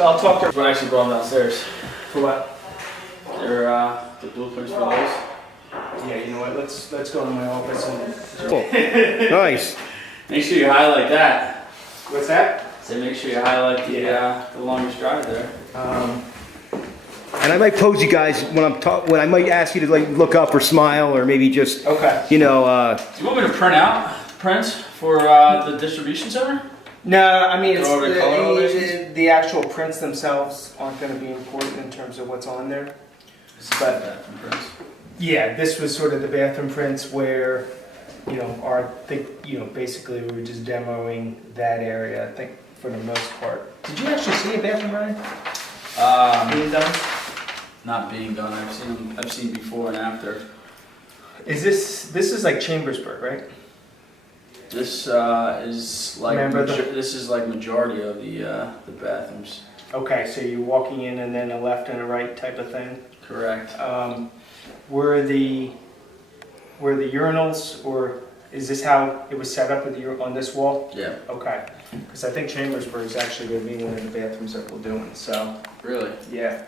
So I'll talk to her. What I actually brought them downstairs. For what? They're the blueprints for those. Yeah, you know what? Let's go to my office and. Cool. Nice. Make sure you highlight that. What's that? So make sure you highlight the longest drive there. And I might pose you guys when when I might ask you to like look up or smile or maybe just Okay. you know. Do you want me to print out prints for the distribution center? No, I mean it's Throw the color elevations? the actual prints themselves aren't going to be important in terms of what's on there. But bathroom prints. Yeah, this was sort of the bathroom prints where, you know, basically we were just demoing that area, I think, for the most part. Did you actually see a bathroom, Ryan? Being done? Not being done. I've seen before and after. Is this is like Chambersburg, right? This is like this is like majority of the bathrooms. Okay, so you're walking in and then a left and a right type of thing. Correct. Were the urinals, or is this how it was set up with on this wall? Yeah. Okay, because I think Chambersburg is actually going to be one of the bathrooms that we're doing. So Really? yeah.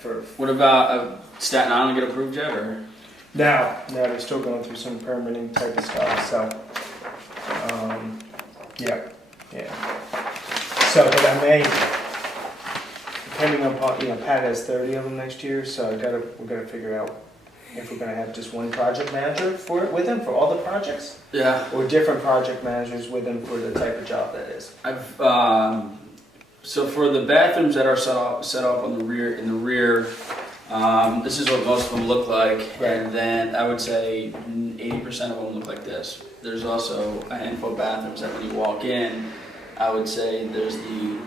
For What about Staten Island get approved yet, or? no, they're still going through some permitting type of stuff. So yeah. So, but I may, depending on, Pat has 30 of them next year, so we're gonna figure out if we're gonna have just one project manager with him for all the projects, Yeah. or different project managers with him for the type of job that is. So for the bathrooms that are set up on the rear, this is what most of them look like, Right. and then I would say 80% of them look like this. There's also a handful of bathrooms that when you walk in, I would say there's the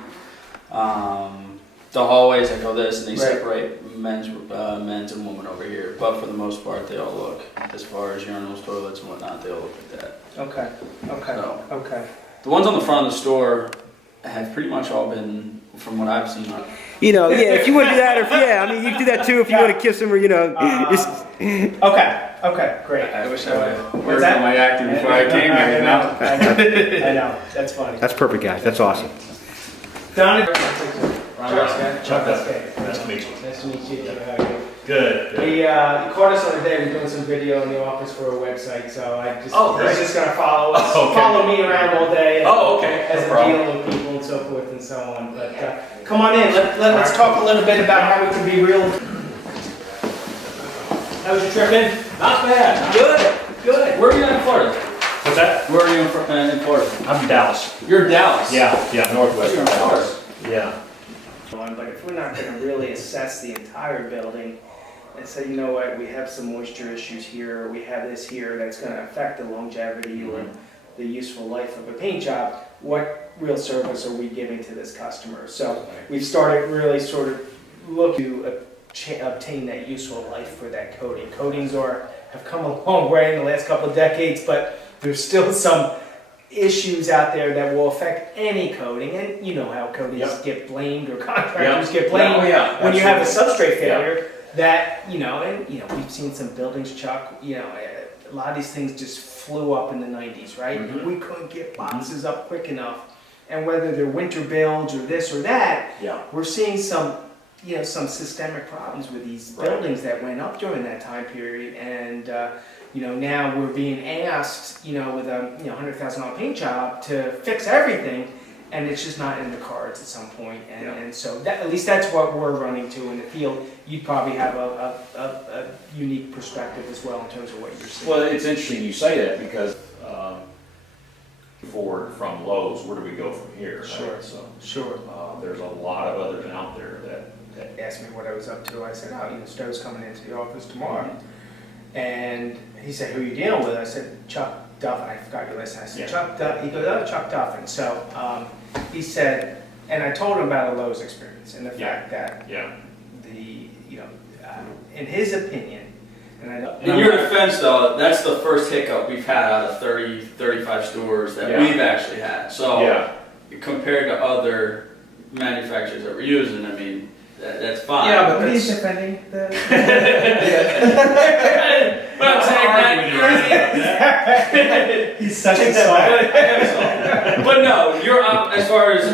hallways that go this, and they Right. separate men's and women over here. But for the most part, they all look, as far as urinals, toilets, and whatnot, they all look like that. Okay. So, Okay. the ones on the front of the store have pretty much all been, from what I've seen. You know, yeah. If you want to do that, or yeah, I mean, you can do that too. If you want to kiss them, or you know, just. Okay, great. I wish I would have What's worked that? on my acting before I came here, you know? I know, that's funny. That's perfect, guys. That's awesome. Don, Chuck, nice to meet you. Nice to meet you. How are you? Good. He caught us on the day. We're doing some video in the office for a website, so great. he's just gonna follow us, Oh, okay. follow me around all day. Okay. As No a problem. deal with people and so forth and so on. But come on in. Let's talk a little bit about how we can be real. How was your trip in? Not bad. Good. Where are you in Florida? What's that? Where are you in Florida? I'm in Dallas. You're in Dallas. Yeah, northwest You're of in Dallas. Florida. Yeah. But if we're not going to really assess the entire building and say, you know what, we have some moisture issues here, or we have this here that's going to affect the longevity or the useful life of a paint job, what real service are we giving to this customer? So we've started really sort of looking to obtain that useful life for that coating. Coatings have come a long way in the last couple of decades, but there's still some issues out there that will affect any coating, and you know how coatings get blamed, or contractors get blamed when you have a substrate failure. That we've seen some buildings, Chuck. A lot of these things just flew up in the 90s, right? Mm-hmm. We couldn't get boxes up quick enough, and whether they're winter builds or this or that, we're seeing some systemic problems with these buildings that went up during that time period, and now we're being asked, with a $100,000 paint job to fix everything, and it's just not in the cards at some point. And so that, at least that's what we're running to in the field. You'd probably have a unique perspective as well in terms of what you're seeing. Well, it's interesting you say that because forward from Lowe's, where do we go from here? Sure. Right? So Sure. there's a lot of others out there that Asked me what I was up to. I said, Stowe's coming into the office tomorrow. And he said, who are you dealing with? I said, Chuck Duffin. I forgot your last name. I said, Chuck Duffin. He goes, oh, Chuck Duffin. So he said, and I told him about a Lowe's experience and the fact that in his opinion, and I know. In your defense, though, that's the first hiccup we've had out of 30, 35 stores that we've actually had. So compared to other manufacturers that we're using, I mean, that's fine. Yeah, but he's defending the. But I'm saying that he's such a soft. But no, you're as far as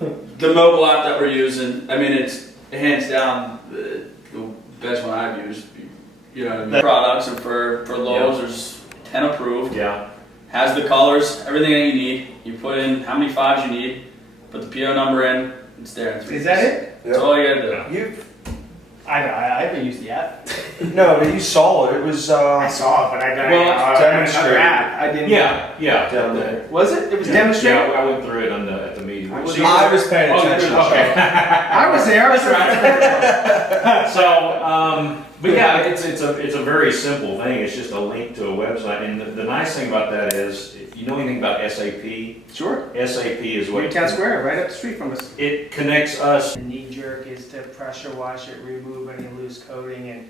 the mobile app that we're using, I mean, it's hands down the best one I've used. You know, the products, and for Lowe's, there's 10 approved. Yeah. Has the colors, everything that you need. You put in how many fives you need, put the PO number in, it's there in 3 Is that it? That's all you gotta do. I haven't used the app. No, but you saw it. It was I saw it, but I didn't. Well, demonstrated. I didn't. Yeah. down there. Was it? It was Yeah, demonstrated. I went through it at the meeting. I was- So- I was paying attention. Okay. I was there. I was right. So, but yeah, it's a very simple thing. It's just a link to a website. And the nice thing about that is, if you know anything about SAP, Sure. SAP is what Newtown Square, right up the street from us. it connects us. The knee jerk is to pressure wash it, remove any loose coating, and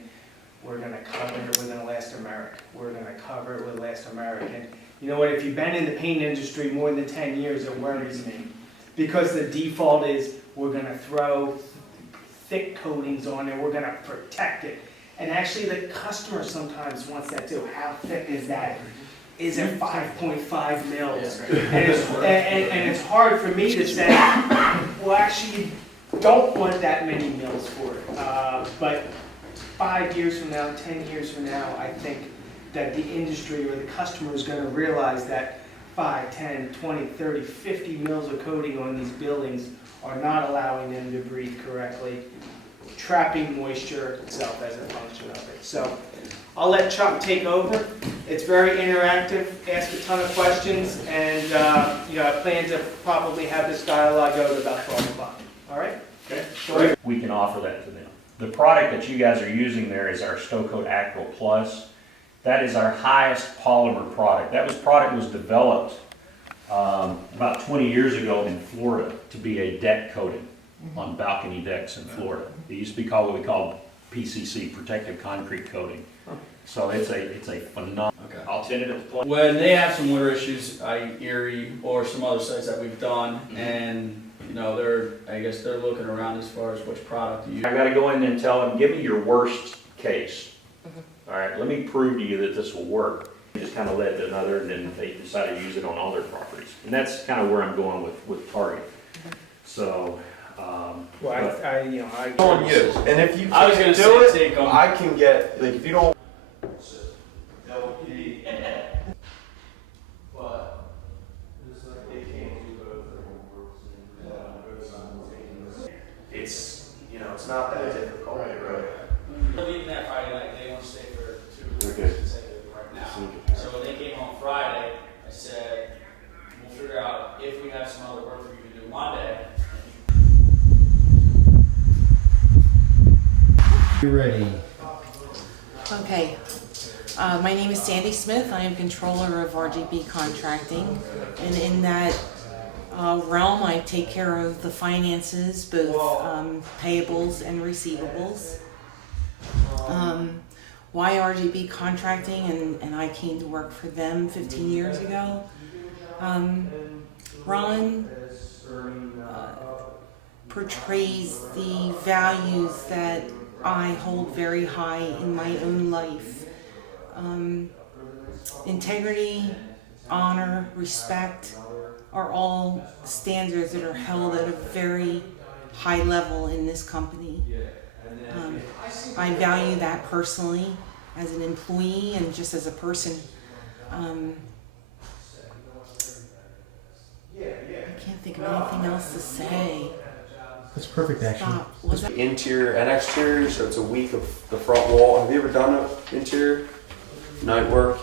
we're gonna cover it with an elastomeric. We're gonna cover it with elastomeric. And you know what, if you've been in the paint industry more than 10 years, it worries me. Because the default is, we're gonna throw thick coatings on it, we're gonna protect it. And actually, the customer sometimes wants that too. How thick is that? Is it 5.5 mils? And it's hard for me to say, well, actually, you don't want that many mils for it. But 5 years from now, 10 years from now, I think that the industry or the customer is going to realize that 5, 10, 20, 30, 50 mils of coating on these buildings are not allowing them to breathe correctly, trapping moisture itself as a function of it. So I'll let Chuck take over. It's very interactive, ask a ton of questions, and I plan to probably have this dialogue go to about 12 o'clock. All right? Okay. Sure. We can offer that to them. The product that you guys are using there is our Stow-Coat Acryl Plus. That is our highest polymer product. That product was developed about 20 years ago in Florida to be a deck coating on balcony decks in Florida. It used to be called what we call PCC, protective concrete coating. So it's a phenomenal alternative. When they have some winter issues, Erie or some other sites that we've done, and I guess they're looking around as far as which product to use. I gotta go in and tell them, give me your worst case. All right, let me prove to you that this will work. Just kind of let another, and then they decide to use it on all their properties. And that's kind of where I'm going with Target. So, On you. And if you I was can't gonna do say, it, take 'em. I can get, like, if you don't. It's not that difficult, right? We're leaving that Friday night. They want to stay for 2 weeks Okay. consecutive right now. So when they came home Friday, I said, we'll figure out if we have some other work for you to do Monday. You ready? Okay. My name is Sandy Smith. I am controller of RGB Contracting, and in that realm, I take care of the finances, both payables and receivables. Why RGB Contracting, and I came to work for them 15 years ago. Ron portrays the values that I hold very high in my own life. Integrity, honor, respect are all standards that are held at a very high level in this company. I value that personally as an employee and just as a person. I can't think of anything else to say. That's perfect, actually. Stop. Was that? Interior and exterior, so it's a week of the front wall. Have you ever done an interior? Night work?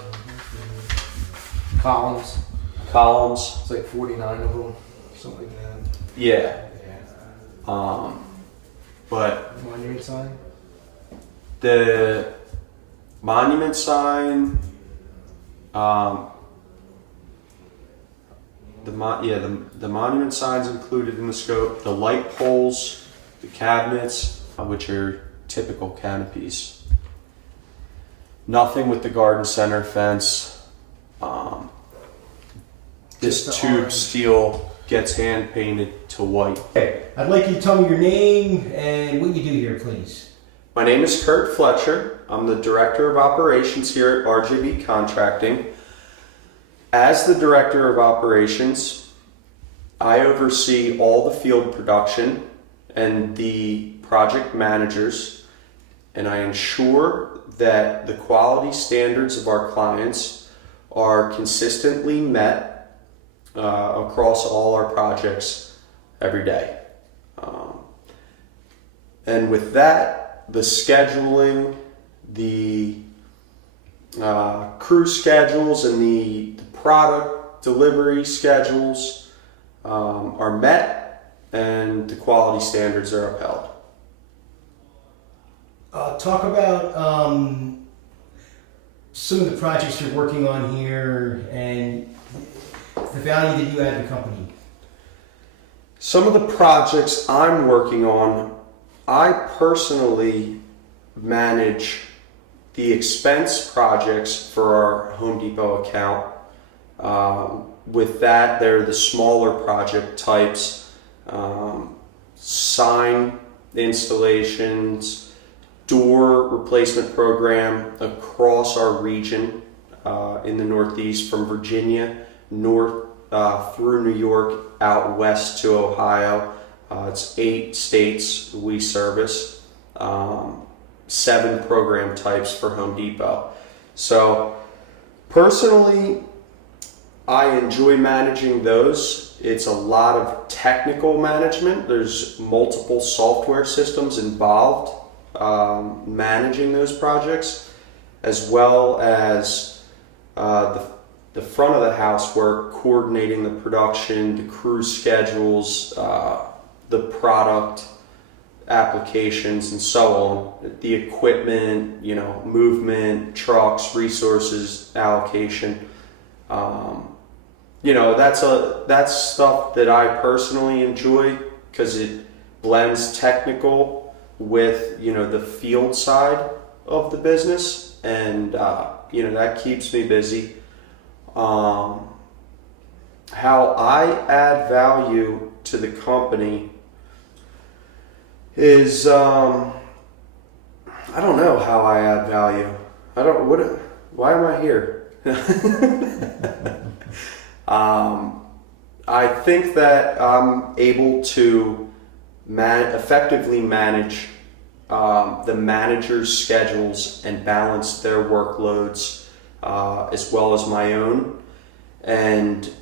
Columns. Columns? It's like 49 of them, something like that. Yeah. But Monument sign. the monument sign, the monument sign's included in the scope. The light poles, the cabinets, which are typical canopies. Nothing with the garden center fence. This Just the tube orange. steel gets hand painted to white. Okay, I'd like you to tell me your name and what you do here, please. My name is Kurt Fletcher. I'm the Director of Operations here at RGB Contracting. As the Director of Operations, I oversee all the field production and the project managers, and I ensure that the quality standards of our clients are consistently met across all our projects every day. And with that, the scheduling, the crew schedules, and the product delivery schedules are met, and the quality standards are upheld. Talk about some of the projects you're working on here and the value that you add to the company. Some of the projects I'm working on, I personally manage the expense projects for our Home Depot account. With that, they're the smaller project types, sign installations, door replacement program across our region in the Northeast, from Virginia north through New York out west to Ohio. It's 8 states we service, 7 program types for Home Depot. So personally, I enjoy managing those. It's a lot of technical management. There's multiple software systems involved managing those projects, as well as the front of the house work, coordinating the production, the crew schedules, the product applications, and so on. The equipment, movement, trucks, resources allocation. That's stuff that I personally enjoy because it blends technical with the field side of the business, and that keeps me busy. How I add value to the company is I don't know how I add value. Why am I here? I think that I'm able to effectively manage the manager's schedules and balance their workloads as well as my own, and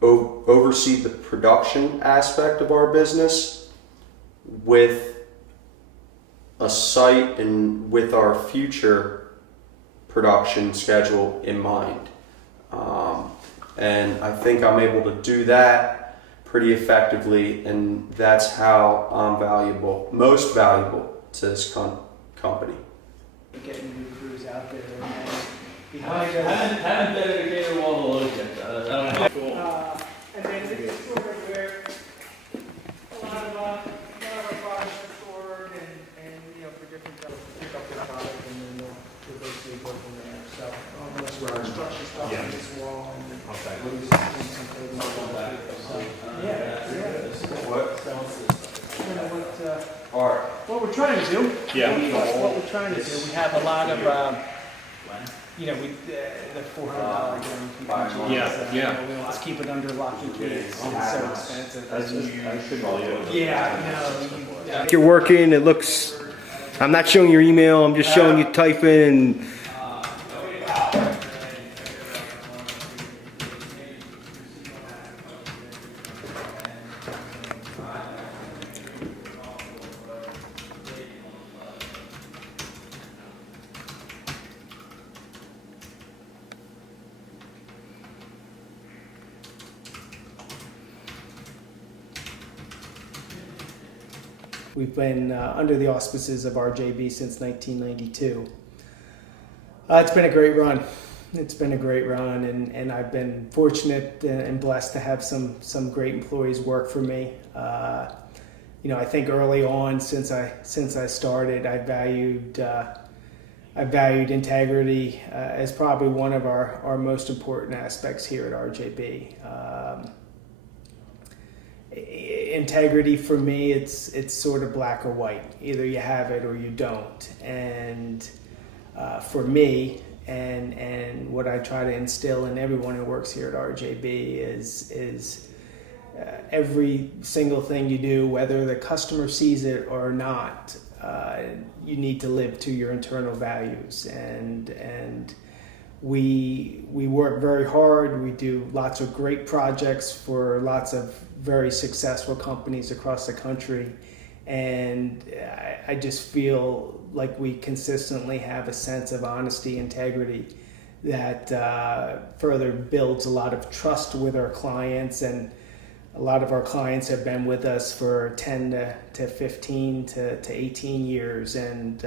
oversee the production aspect of our business with a sight and with our future production schedule in mind. And I think I'm able to do that pretty effectively, and that's how I'm most valuable to this company. Getting new crews out there, and I behind us. haven't dedicated one of those yet. And then it's sort of where a lot of our products are stored, and for different pick up the product, and then we'll basically go from there. So almost construction stuff on this wall, and what we're trying to do. What we're trying to do. We have a lot of. The $400 guarantee. Let's keep it under lock and key. It's so expensive. You're working, it looks, I'm not showing your email, I'm just showing you typing. We've been under the auspices of RJB since 1992. It's been a great run. And I've been fortunate and blessed to have some great employees work for me. I think early on, since I started, I valued integrity as probably one of our most important aspects here at RJB. Integrity for me, it's sort of black or white. Either you have it or you don't. And for me, and what I try to instill in everyone who works here at RJB is every single thing you do, whether the customer sees it or not, you need to live to your internal values. And we work very hard. We do lots of great projects for lots of very successful companies across the country. And I just feel like we consistently have a sense of honesty, integrity that further builds a lot of trust with our clients. And a lot of our clients have been with us for 10 to 15 to 18 years. And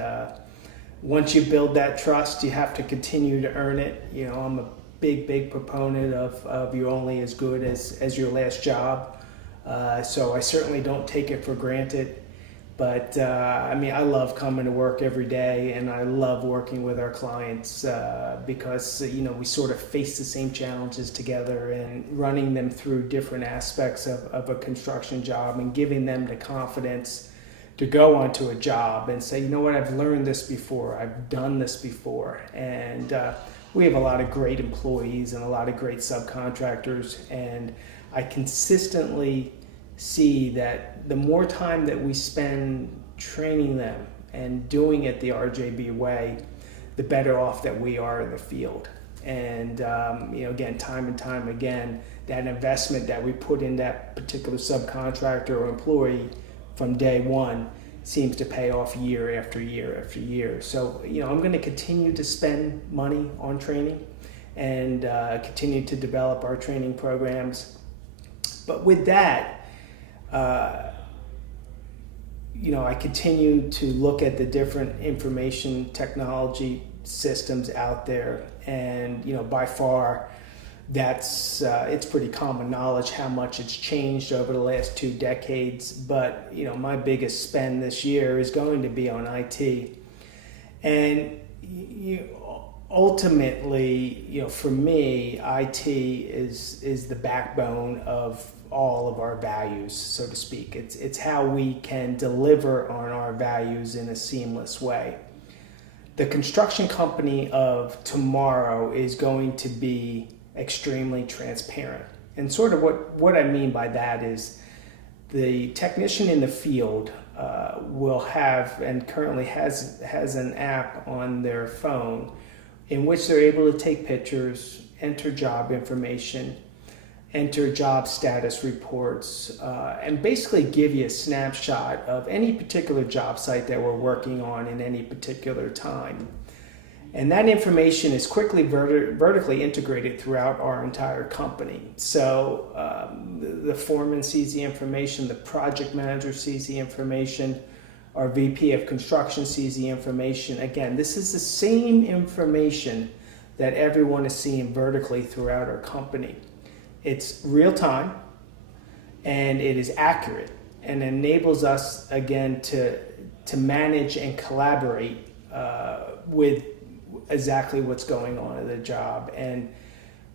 once you build that trust, you have to continue to earn it. You know, I'm a big proponent of you're only as good as your last job. So I certainly don't take it for granted. But I mean, I love coming to work every day, and I love working with our clients because, you know, we sort of face the same challenges together, and running them through different aspects of a construction job and giving them the confidence to go onto a job and say, you know what, I've learned this before, I've done this before. And we have a lot of great employees and a lot of great subcontractors, and I consistently see that the more time that we spend training them and doing it the RJB way, the better off that we are in the field. And you know, again, time and time again, that investment that we put in that particular subcontractor or employee from day one seems to pay off year after year after year. So, you know, I'm going to continue to spend money on training and continue to develop our training programs. But with that, you know, I continue to look at the different information technology systems out there, and, you know, by far that's it's pretty common knowledge how much it's changed over the last 2 decades. But, you know, my biggest spend this year is going to be on IT. And ultimately, you know, for me, IT is the backbone of all of our values, so to speak. It's how we can deliver on our values in a seamless way. The construction company of tomorrow is going to be extremely transparent. And sort of what I mean by that is the technician in the field will have, and currently has an app on their phone in which they're able to take pictures, enter job information, enter job status reports, and basically give you a snapshot of any particular job site that we're working on in any particular time. And that information is quickly vertically integrated throughout our entire company. So the foreman sees the information, the project manager sees the information, our VP of construction sees the information. Again, this is the same information that everyone is seeing vertically throughout our company. It's real time, and it is accurate, and enables us, again, to manage and collaborate with exactly what's going on in the job. And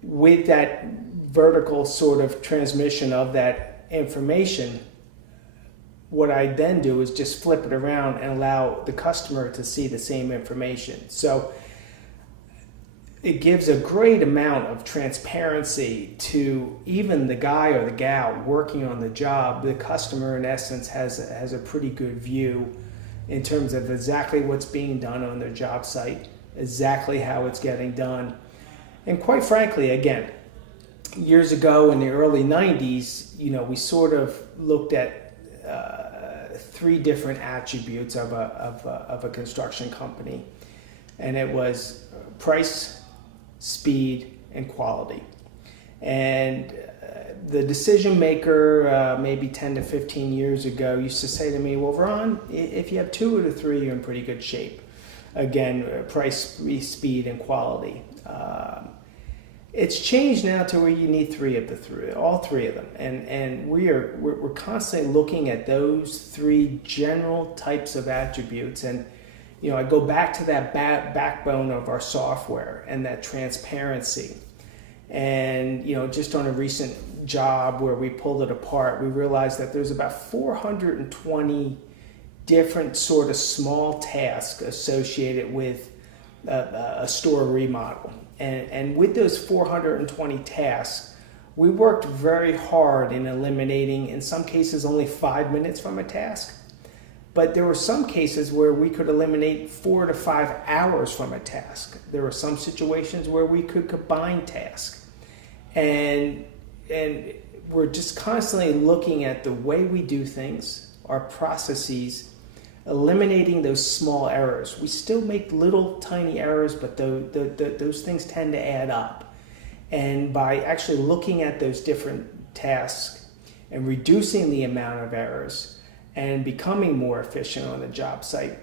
with that vertical sort of transmission of that information, what I then do is just flip it around and allow the customer to see the same information. So it gives a great amount of transparency to even the guy or the gal working on the job. The customer, in essence, has a pretty good view in terms of exactly what's being done on their job site, exactly how it's getting done. And quite frankly, again, years ago in the early 90s, you know, we sort of looked at 3 different attributes of a construction company, and it was price, speed, and quality. And the decision maker maybe 10 to 15 years ago used to say to me, well, Ron, if you have 2 of the 3, you're in pretty good shape. Again, price, speed, and quality. It's changed now to where you need 3 of the 3, all 3 of them. And we're constantly looking at those 3 general types of attributes. And, you know, I go back to that backbone of our software and that transparency. And, you know, just on a recent job where we pulled it apart, we realized that there's about 420 different sort of small tasks associated with a store remodel. And with those 420 tasks, We worked very hard in eliminating, in some cases, only 5 minutes from a task. But there were some cases where we could eliminate 4 to 5 hours from a task. There were some situations where we could combine tasks. And we're just constantly looking at the way we do things, our processes, eliminating those small errors. We still make little tiny errors, but those things tend to add up. And by actually looking at those different tasks and reducing the amount of errors and becoming more efficient on the job site,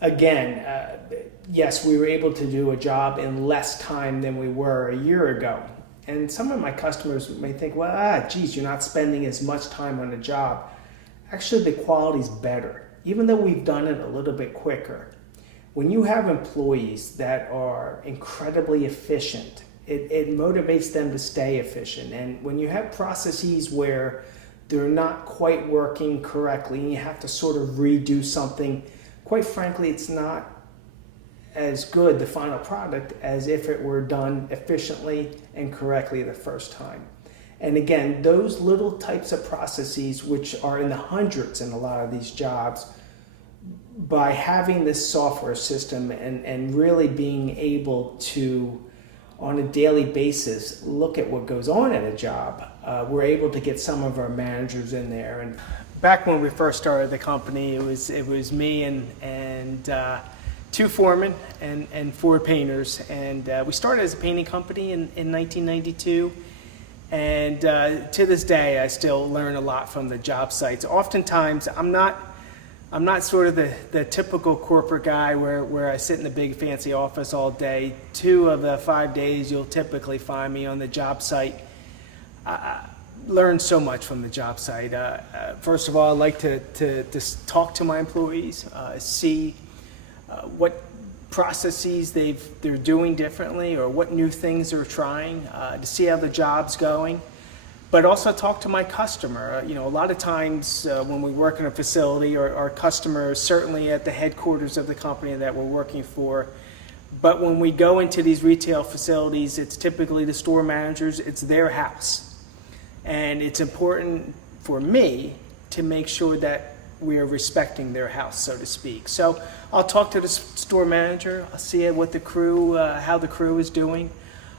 again, yes, we were able to do a job in less time than we were a year ago. And some of my customers may think, well, geez, you're not spending as much time on the job. Actually, the quality's better, even though we've done it a little bit quicker. When you have employees that are incredibly efficient, it motivates them to stay efficient. And when you have processes where they're not quite working correctly and you have to sort of redo something, quite frankly, it's not as good, the final product, as if it were done efficiently and correctly the first time. And again, those little types of processes, which are in the hundreds in a lot of these jobs, by having this software system and really being able to, on a daily basis, look at what goes on at a job, we're able to get some of our managers in there. And back when we first started the company, it was me and 2 foremen and 4 painters. And we started as a painting company in 1992. And to this day, I still learn a lot from the job sites. Oftentimes, I'm not sort of the typical corporate guy where I sit in the big fancy office all day. 2 of the 5 days, you'll typically find me on the job site. I learn so much from the job site. First of all, I like to talk to my employees, see what processes they're doing differently or what new things they're trying, to see how the job's going. But also talk to my customer. A lot of times when we work in a facility, our customer is certainly at the headquarters of the company that we're working for. But when we go into these retail facilities, it's typically the store managers, it's their house. And it's important for me to make sure that we are respecting their house, so to speak. So I'll talk to the store manager, I'll see what the crew, how the crew is doing.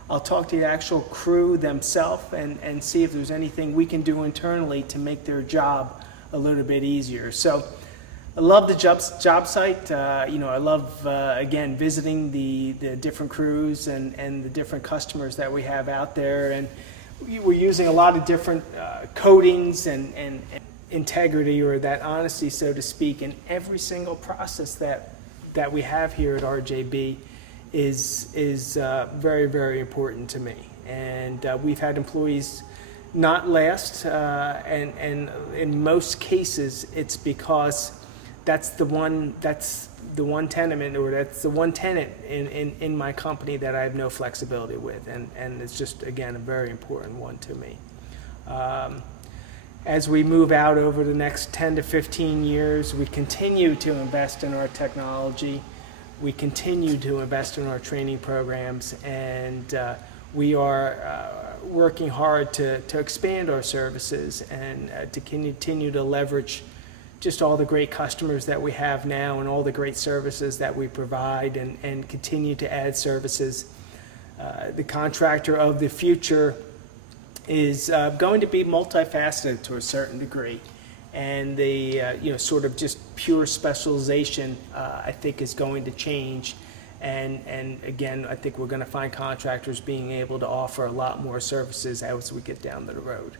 I'll talk to the actual crew themselves and see if there's anything we can do internally to make their job a little bit easier. So I love the job site. I love, again, visiting the different crews and the different customers that we have out there. And we're using a lot of different coatings and integrity, or that honesty, so to speak, in every single process that we have here at RJB is very, very important to me. And we've had employees not last, and in most cases it's because that's the one tenement, or that's the one tenant in my company that I have no flexibility with, and it's just, again, a very important one to me. As we move out over the next 10 to 15 years, we continue to invest in our technology. We continue to invest in our training programs, and we are working hard to expand our services and to continue to leverage just all the great customers that we have now and all the great services that we provide, and continue to add services. The contractor of the future is going to be multifaceted to a certain degree, and the sort of just pure specialization I think is going to change, and again, I think we're going to find contractors being able to offer a lot more services as we get down the road.